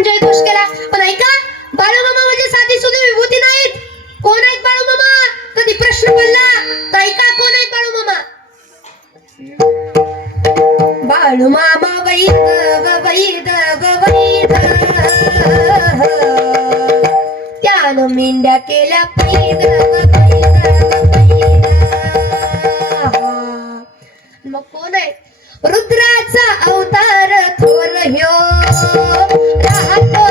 म्हणजे दोष केला. पण ऐका बाळूमामा म्हणजे साधी सुधी विभूती नाहीत. कोण आहेत बाळूमामा? कधी प्रश्न पडला? तर ऐका कोण आहेत बाळूमामा? बाळूमामा वैद ग वैद ग वैद त्यानं मेंढ्या केल्या पैद पैद पैद मग कोण आहे रुद्राचा अवतार थोर ह्यो. राहतो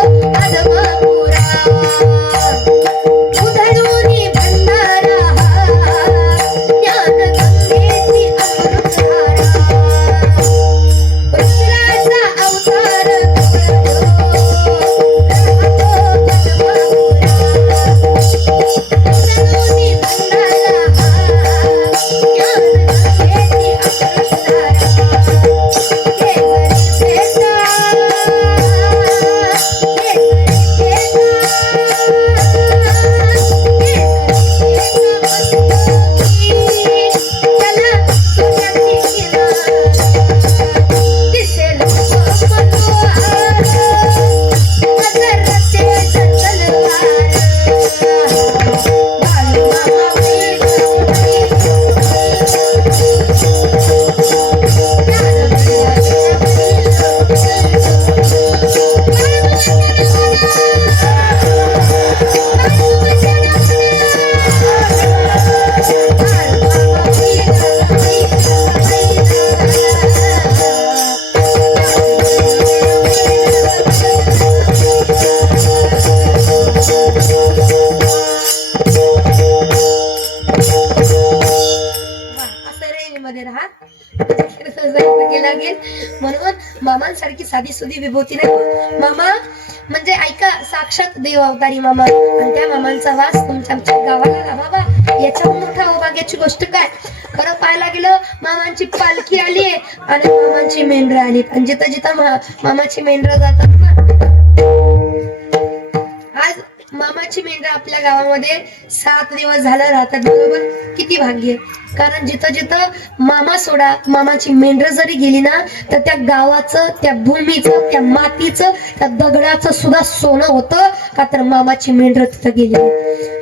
विभूती नाही मामा म्हणजे ऐका साक्षात देव अवतारी मामा. आणि त्या मामांचा वास तुमच्या आमच्या गावाला बाबा याच्याहून मोठा अभाग्याची गोष्ट काय? खरं पाहायला गेलं मामांची पालखी आली आणि मामांची मेंढर आली आणि जिथं जिथं मामाची मेंढर जातात ना आज मामाची मेंढर आपल्या गावामध्ये सात दिवस झालं राहतात बरोबर? किती भाग्य. कारण जिथं जिथं मामा सोडा मामाची मेंढर जरी गेली ना तर त्या गावाचं त्या भूमीचं त्या मातीचं त्या दगडाचं सुद्धा सोनं होतं का तर मामाची मेंढर तिथं गेली.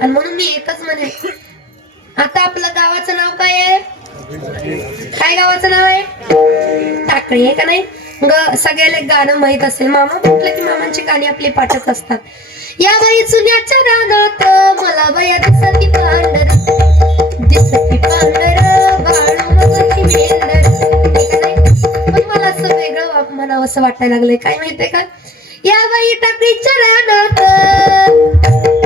आणि म्हणून मी एकच म्हणे आता आपलं गावाचं नाव काय आहे? काय गावाचं नाव आहे? टाकळी आहे का नाही? ग सगळ्याला एक गाणं माहीत असेल. मामा म्हटलं की मामांची गाणी आपली पाठच असतात. या बाई चुन्याच्या रागात मला बया दिसती पांढर. दिसती पांढर. करावं असं वाटायला लागलंय. काय माहितीये का? या बाई टाकळीच्या रानात.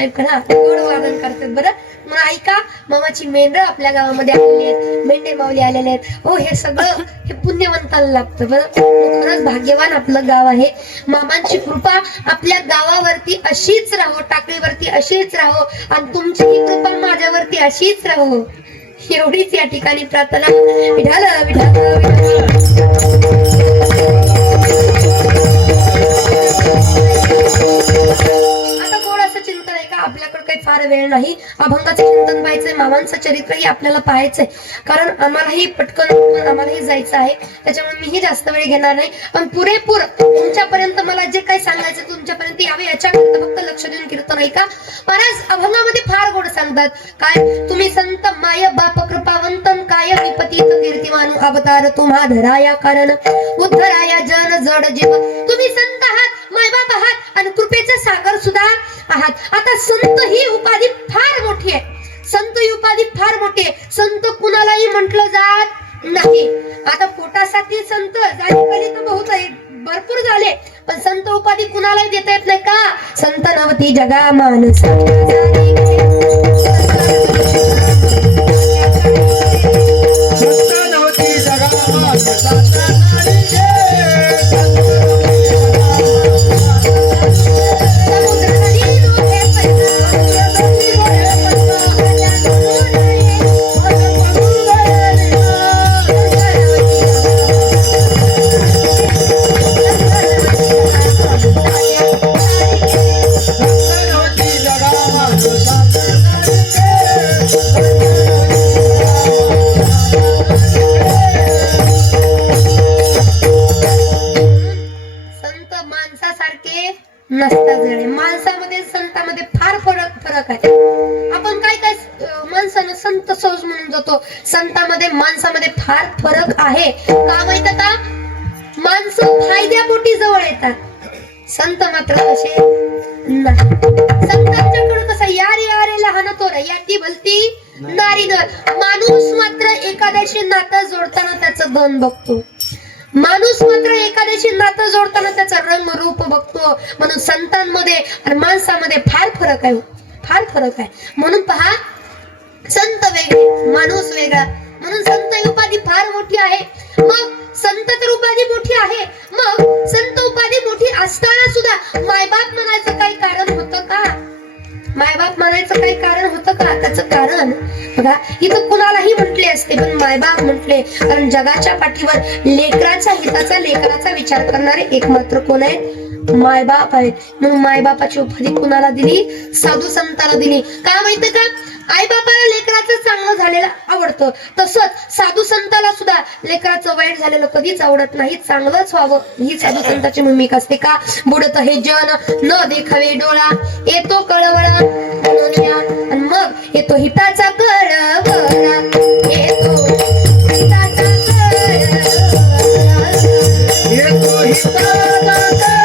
नाही करा. एवढं वादन करतात बरं. मग ऐका मामाची मेंढ आपल्या गावामध्ये आलेली आहेत. मेंढे माऊली आलेले आहेत. हो हे सगळं हे पुण्यवंताला लागतं बरं. खरंच भाग्यवान आपलं गाव आहे. मामांची कृपा आपल्या गावावरती अशीच राहो टाकळीवरती अशीच राहो. आणि तुमची ही कृपा माझ्यावरती अशीच राहो. एवढीच या ठिकाणी प्रार्थना विठाल विठाल. आपल्याकडे काही फार वेळ नाही. अभंगाचं चिंतन पाहायचंय मामांचं चरित्रही आपल्याला पाहायचंय. कारण आम्हालाही पटकन आम्हालाही जायचं आहे. त्याच्यामुळे मीही जास्त वेळ घेणार नाही. पण पुरेपूर तुमच्यापर्यंत मला जे काही सांगायचं तुमच्यापर्यंत यावे याच्याकरता फक्त लक्ष देऊन कीर्तन ऐका महाराज अभंगामध्ये फार गोड सांगतात. काय? तुम्ही संत माय बाप कृपावंतन काय विपतीत कीर्तिमानु अवतार तुम्हा धराया कारण. उद्धराया जन जड जीव. तुम्ही संत हा मायबाप आहात आणि कृपेचे सागर सुद्धा आहात. आता संत ही उपाधी फार मोठी आहे. संत ही उपाधी फार मोठी आहे. संत कुणालाही म्हटलं जात नाही. आता पोटासाठी संत झाली तर बहुत आहे. भरपूर झाले. पण संत उपाधी कुणालाही देता येत नाही का? संत नवती जगा मानस ते नसतात जणे माणसामध्ये संतामध्ये फार फरक फरक आहे. आपण काय काय माणसानं संत सहज म्हणून जातो. संतामध्ये माणसामध्ये फार फरक आहे. का माहीत का माणसं फायद्यापोटी जवळ येतात. संत मात्र असे नाही. संतांच्याकडे कसं यारे यारे लहान तोर याती भलती नारी नर. माणूस मात्र एखाद्याशी नातं जोडताना त्याचं धन बघतो. माणूस मात्र एखाद्याशी नातं जोडताना त्याचा रंग रूप बघतो. म्हणून संतांमध्ये आणि माणसामध्ये फार फरक आहे हो. फार फरक आहे. म्हणून पहा संत वेगळे माणूस वेगळा. म्हणून संत ही उपाधी फार मोठी आहे. मग संत तर उपाधी मोठी आहे. मग संत उपाधी मोठी असताना सुद्धा मायबाप म्हणायचं काही कारण होतं का? मायबाप म्हणायचं काही कारण होतं का? त्याचं कारण? बघा इथं कुणालाही म्हटले असते पण मायबाप म्हटले कारण जगाच्या पाठीवर लेकराच्या हिताचा लेकराचा विचार करणारे एकमात्र कोण आहे? मायबाप आहे. मग मायबापाची उपाधी कुणाला दिली? साधू संताला दिली. का माहीत का? आई बापाला लेकराचं चांगलं झालेलं आवडतं. तसंच साधू संताला सुद्धा लेकराचं वाईट झालेलं कधीच आवडत नाही. चांगलंच व्हावं. ही साधू संताची भूमिका असते का? बुडत हे जन न देखावे डोळा. येतो कळवळा आणि मग येतो हिताचा कळवळा. येतो हिताचा कळवळा. येतो हिताचा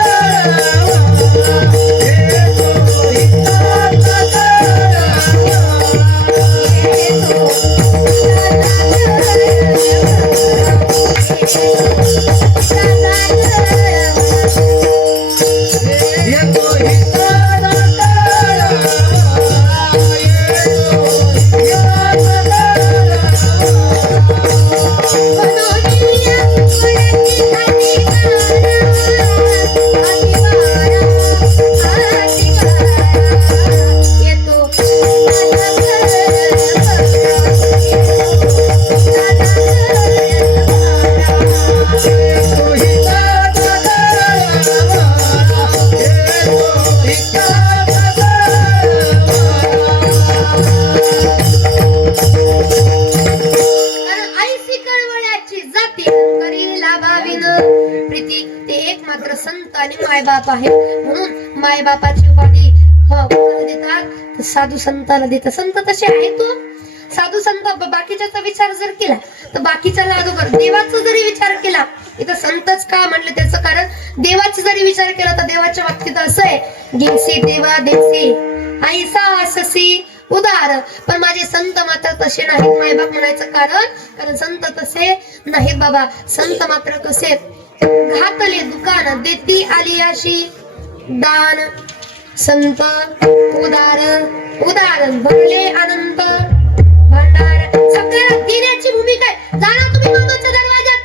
साधू संताला देतात संत तसे आहे तो. साधू संत बाकीच्याचा विचार जर केला तर बाकीच्याला अगोदर देवाचा जरी विचार केला इथं संतच का म्हणले त्याचं कारण? देवाचा जरी विचार केला तर देवाच्या बाबतीत असं आहे गेसी देवा देसी ऐसा अससी उदार. पण माझे संत मात्र तसे नाहीत मायबाप म्हणायचं कारण कारण संत तसे नाहीत बाबा. संत मात्र कसे घातले दुकान देती आली अशी. दान संत उदार. उदाहरण भरले अनंत. भंडार सगळ्याला देण्याची भूमिका आहे. जाणा तुम्ही मामाच्या दरवाजात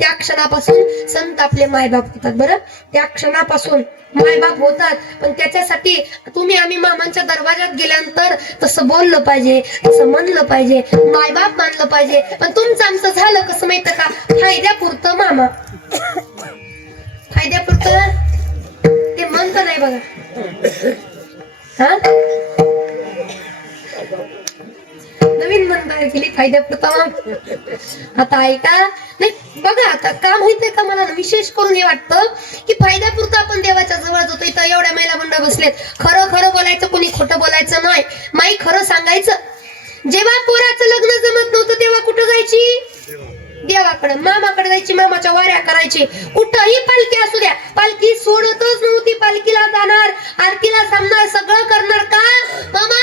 त्या क्षणापासून संत आपले मायबाप होतात बरं? त्या क्षणापासून मायबाप होतात. पण त्याच्यासाठी तुम्ही आम्ही मामांच्या दरवाजात गेल्यानंतर तसं बोललं पाहिजे तसं म्हणलं पाहिजे मायबाप मानलं पाहिजे. पण तुमचं आमचं झालं कसं माहीत का? फायद्यापुरतं मामा. फायद्यापुरतं? ते म्हणत नाही बघा. हा? नवीन म्हणताय तयार केली फायद्यापुरता आता ऐका नाही बघा आता का माहितीये का मला? विशेष करून हे वाटतं की फायद्यापुरतं आपण देवाच्या जवळ जातो इथं एवढ्या महिला मंडळ बसलेत. खरं खरं बोलायचं कोणी खोटं बोलायचं नाही. माई खरं सांगायचं. जेव्हा पोराचं लग्न जमत नव्हतं तेव्हा कुठं जायची? देवाकडे. मामाकडे जायची मामाच्या वाऱ्या करायची. कुठंही पालखी असू द्या. पालखी सोडतच नव्हती पालखीला जाणार आरतीला सामना सगळं करणार का? मामा!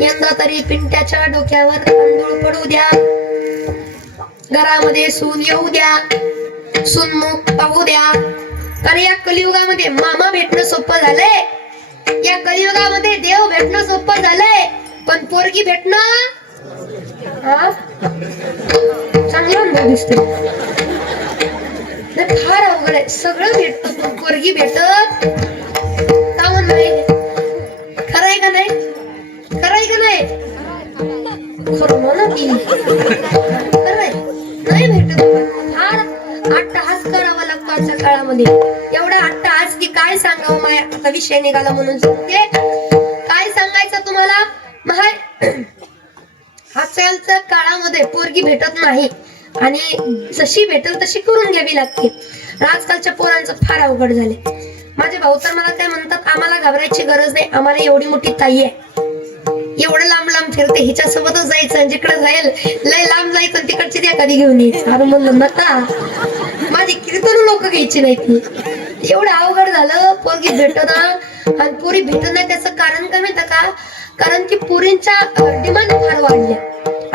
यंदा तरी पिंट्याच्या डोक्यावर तांदूळ पडू द्या. घरामध्ये सून येऊ द्या. सुनमुख पाहू द्या. कारण या कलियुगामध्ये मामा भेटणं सोपं झालंय. या कलियुगामध्ये देव भेटणं सोपं झालंय. पण पोरगी भेटणं? हा? चांगला दिसतो फार अवघड आहे. सगळं भेटत पोरगी भेटत? का हो म्हणून खरं नाही भेटत. फार अट्टहास करावा लागतो आजच्या काळामध्ये. एवढा अट्टहास की काय सांगावं माया? आता विषय निघाला म्हणून. सांगते काय सांगायचं तुम्हाला? माय आजकालच्या काळामध्ये पोरगी भेटत नाही. आणि जशी भेटेल तशी करून घ्यावी लागते. आजकालच्या पोरांचं फार अवघड झाले माझे भाऊ तर मला ते म्हणतात आम्हाला घाबरायची गरज नाही. आम्हाला एवढी मोठी ताई आहे. एवढं लांब लांब फिरते हिच्या सोबतच जायचं आणि जिकडे जाईल लय लांब जायचं तिकडची त्या कधी घेऊन यायचं. अरे म्हणलं नका. माझी कीर्तन लोक घ्यायची नाहीत एवढं अवघड झालं पोरगी भेटना आणि पोरी भेटत नाही त्याचं कारण काय माहिती का? कारण की पोरींच्या डिमांड फार वाढल्या.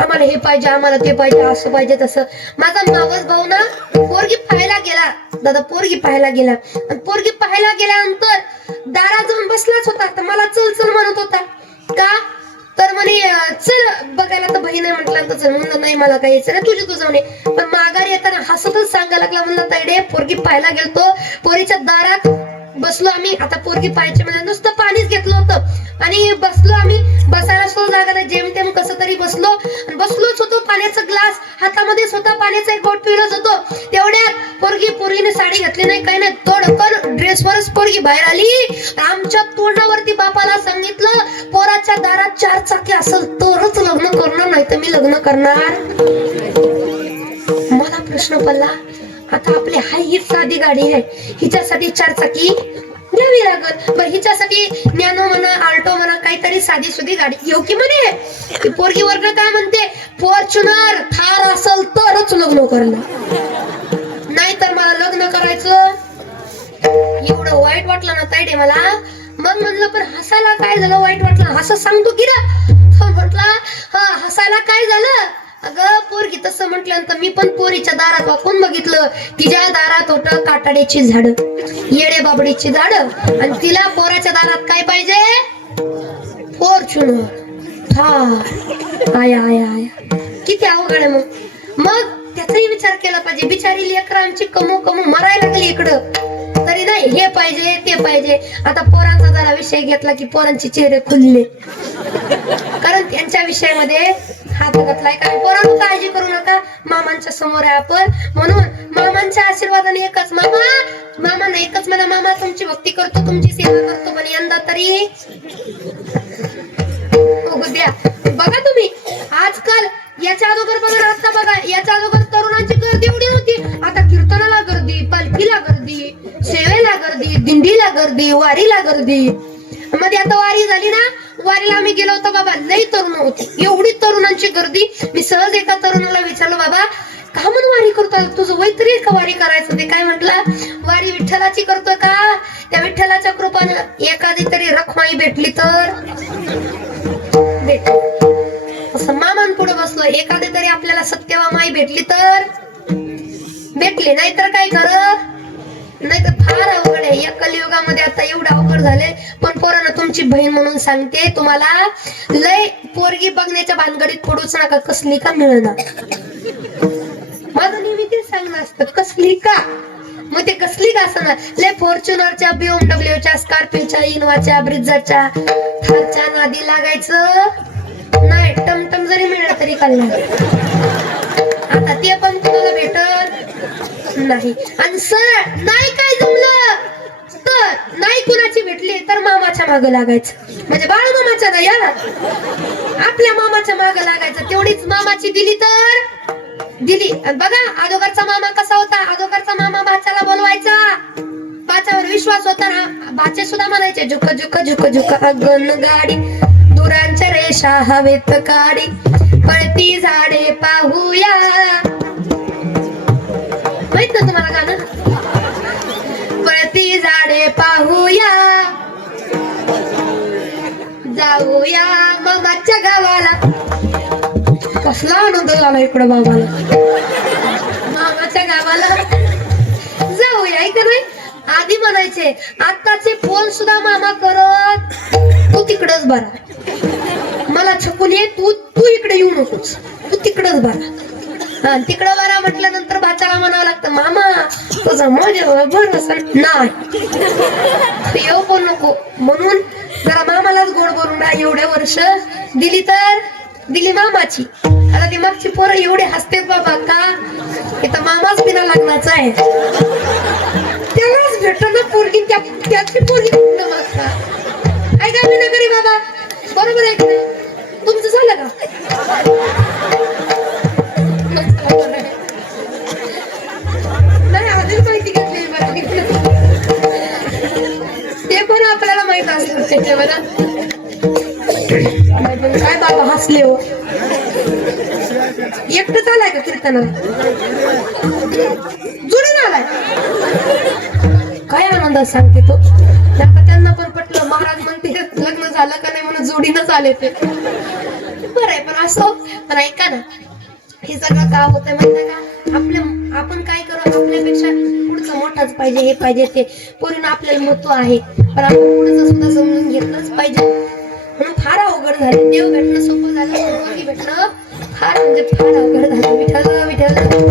आम्हाला हे पाहिजे आम्हाला ते पाहिजे असं पाहिजे तसं. माझा मावस भाऊ ना पोरगी पाहायला गेला. दादा पोरगी पाहायला गेला. आणि पोरगी पाहायला गेल्यानंतर दारा जाऊन बसलाच होता. तर मला चल चल म्हणत होता. का? तर म्हणे चल बघायला तर बहीण आहे म्हटलं तर म्हणलं नाही मला काही चला तुझी तुझं म्हणे. पण माघारी येताना हसतच सांगायला लागला म्हणलं ताईडे पोरगी पाहायला गेलतो पोरीच्या दारात बसलो आम्ही आता पोरगी पाहायची म्हणजे नुसतं पाणीच घेतलं होतं. आणि बसलो आम्ही बसायला सुद्धा जागा नाही जेमतेम कसं तरी बसलो बसलोच होतो पाण्याचा ग्लास हातामध्ये स्वतः पाण्याचा एक बोट पिरत होतो. तेवढ्यात पोरगी पोरगीने साडी घातली नाही काही नाही तोडकर ड्रेसवरच पोरगी बाहेर आली. आमच्या तोंडावरती बापाला सांगितलं पोराच्या दारात चार चाकी असेल तरच लग्न करणार नाही तर मी लग्न करणार. मला प्रश्न पडला आता आपली हाय ही साधी गाडी आहे हिच्यासाठी चार चाकी द्यावी लागल. पण हिच्यासाठी नॅनो म्हणा आल्टो म्हणा काहीतरी साधी सुधी गाडी घेऊ की म्हणे पोरगी वर्ग काय म्हणते फॉर्च्युनर थार असेल तरच लग्न करणार. नाही तर मला लग्न करायचं. एवढं वाईट वाटलं ना ताईडे मला. मग म्हणलं पण हसायला काय झालं? वाईट वाटलं. असं सांगतो की रे. हो, म्हटला हा हसायला काय झालं? अगं पोरगी तसं म्हटल्यानंतर मी पण पोरीच्या दारात वाकून बघितलं. तिच्या दारात होत काटाड्याची झाड येडे बाबडीची झाड. आणि तिला पोराच्या दारात काय पाहिजे? फॉर्च्युनर हा. आया आया आया. किती अवघड आहे मग. मग त्याचाही विचार केला पाहिजे. बिचारी लेकर आमची कमू कमू मरायला लागली इकडं. तरी नाही हे पाहिजे ते पाहिजे. आता पोरांचा जरा विषय घेतला की पोरांचे चेहरे खुलले. कारण त्यांच्या विषयामध्ये हात घातलाय. कारण पोरांना काळजी करू नका. मामांच्या समोर आहे आपण. म्हणून मामांच्या आशीर्वादाने एकच मामा मामाने एकच म्हणा मामा तुमची भक्ती करतो तुमची सेवा करतो पण यंदा तरी. बघू द्या. बघा तुम्ही. आजकाल याच्या अगोदर बघा आता बघा याच्या अगोदर तरुणांची गर्दी एवढी होती. आता कीर्तनाला गर्दी पालखीला गर्दी सेवेला गर्दी दिंडीला गर्दी वारीला गर्दी. मध्ये आता वारी झाली ना? वारीला आम्ही गेलो होतो बाबा. लई तरुण होती. एवढी तरुणांची गर्दी. मी सहज एका तरुणाला विचारलं बाबा का म्हणून वारी करतो तुझं वय तरी का वारी करायचं? ते काय म्हटलं वारी विठ्ठलाची करतो का? त्या विठ्ठलाच्या कृपानं एखादी तरी रखमाई भेटली तर? भेटली असं मामान पुढे बसलो एखादी तरी आपल्याला सत्यवा माई भेटली तर? भेटली नाहीतर काय खरं? नाहीतर फार अवघड आहे. या कलियुगामध्ये आता एवढं अवघड झालंय. पण पोरांना तुमची बहीण म्हणून सांगते तुम्हाला लय पोरगी बघण्याच्या भानगडीत पडूच नका. कसली का मिळणार? माझं नेहमी ते सांगणं असतं कसली का? मग ते कसली का असणार लय फॉर्च्युनरच्या बीएमडब्ल्यूच्या स्कॉर्पिओच्या इनोवाच्या ब्रिझाच्या थारच्या नादी लागायचं. नाही टमटम जरी मिळणार तरी चालणार. आता ते पण तुम्हाला भेटत नाही. आणि सर नाही काय जमलं? तर नाही कुणाची भेटली तर मामाच्या माग लागायचं. म्हणजे बाळ मामाच्या नाही या आपल्या मामाच्या माग लागायचं. तेवढीच मामाची दिली तर. दिली. बघा अगोदरचा मामा कसा होता. अगोदरचा मामा भाच्याला बोलवायचा. भाच्यावर विश्वास होता ना. भाचे सुद्धा म्हणायचे झुक झुक झुक झुक अगन गाडी. दुरांच्या रेषा हवेत काडी. पळती झाडे पाहूया. माहीत ना तुम्हाला गाणं? पळती झाडे पाहूया. जाऊया मामाच्या गावाला. कसला आनंद झाला इकडं बाबाला? मामाच्या गावाला. जाऊया ऐका नाही आधी म्हणायचे आत्ताचे फोन सुद्धा मामा करत. तू तिकडच बरा. मला छकून ये तू तू इकडे येऊ नकोस. तू तिकडच बरा. हा तिकडं बरा म्हटल्यानंतर भाच्याला म्हणावं लागतं मामा तुझा माझ्यावर भरोसा नाही. येऊ पण नको. म्हणून जरा मामालाच गोड बोलू ना एवढे वर्ष दिली तर. दिली मामाची आता ती मागची पोरं एवढे हसतेत बाबा का? इथं मामाच बिना लग्नाचा आहे. त्यालाच भेटत ना पोरगी त्या त्याची पोरगी कुठं मागता काय का मी करी बाबा. बरोबर आहे की नाही? तुमचं झालं का? नाही आधीच माहिती घेतली ते पण आपल्याला माहीत असलं त्याच्यावर काय बाबा हसले हो? एकटंच आलाय का कीर्तनाला जुळून आलाय. काय आनंदात सांगते तो? आता त्यांना पण पटलं महाराज म्हणते लग्न झालं का नाही म्हणून जोडीनच आले ते. बरं आहे पण असो हो, पण ऐका ना. हे सगळं का होत माहिती का? आपल्या आपण काय करू आपल्यापेक्षा पुढचं मोठाच पाहिजे हे पाहिजे ते. पूर्ण आपल्याला महत्त्व आहे पण आपण पुढचं सुद्धा समजून घेतलंच पाहिजे. म्हणून फार अवघड झालं. देव भेटणं सोपं झालं सर्वांगी भेटणं फार म्हणजे फार अवघड झालं. विठ्ठल विठ्ठल.